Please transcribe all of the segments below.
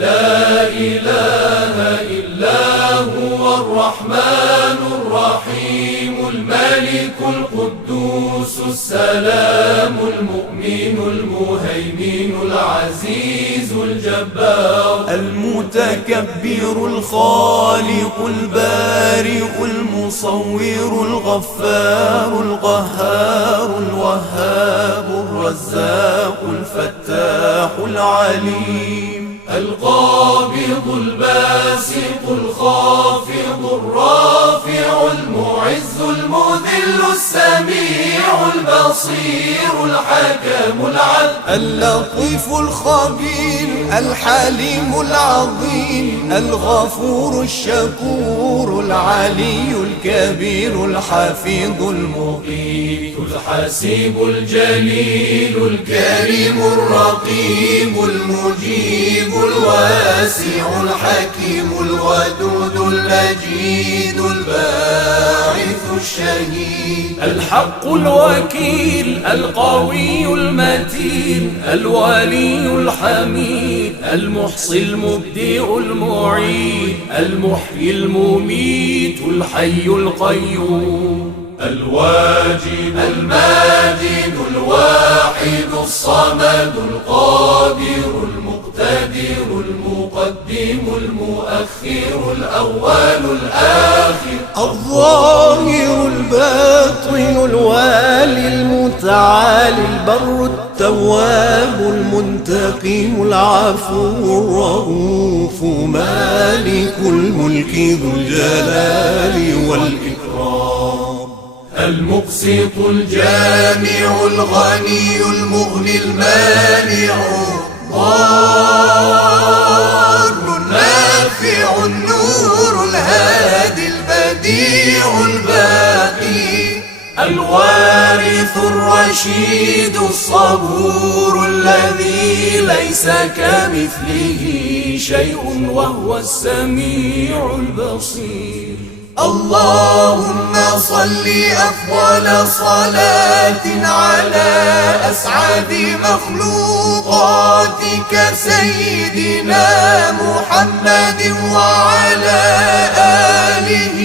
لا إله إلا هو الرحمن الرحيم الملك القدوس السلام المؤمن المهيمن العزيز الجبار المتكبر الخالق البارئ المصور الغفار القهار الوهاب الرزاق الفتاح العليم القابض الباسط الخافض الرافع المعز المذل السميع البصير الحكم العدل اللطيف الخبير الحليم العظيم الغفور الشكور العلي الكبير الحفيظ المقيت الحسيب الجليل الكريم الرقيب المجيب الواسع الحكيم الودود المجيد الباعث الشهيد الحق الوكيل القوي المتين الولي الحميد المحصي المبدئ المعيد المحيي المميت الحي القيوم الواجد الماجد الواحد الصمد القادر المقتدر المقدم المؤخر الأول الآخر الظاهر الباطن الوالي المتعالي البر التواب المنتقم العفو الرؤوف مالك الملك ذو الجلال والإكرام المقسط الجامع الغني المغني المانع ضار النافع النور الهادي البديع الباقي الوارث الرشيد الصبور الذي ليس كمثله شيء وهو السميع البصير اللهم صل أفضل صلاة على أسعد مخلوقاتك سيدنا محمد وعلى آله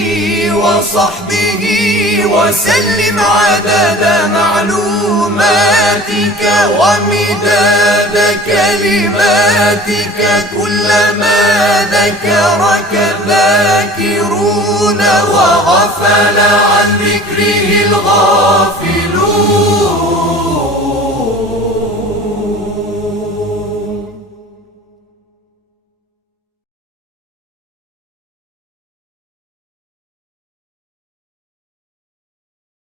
وصحبه وسلم عدد معلوماتك ومداد كلماتك كلما ذكرك ذاكرون وغفل عن ذكره الغافلون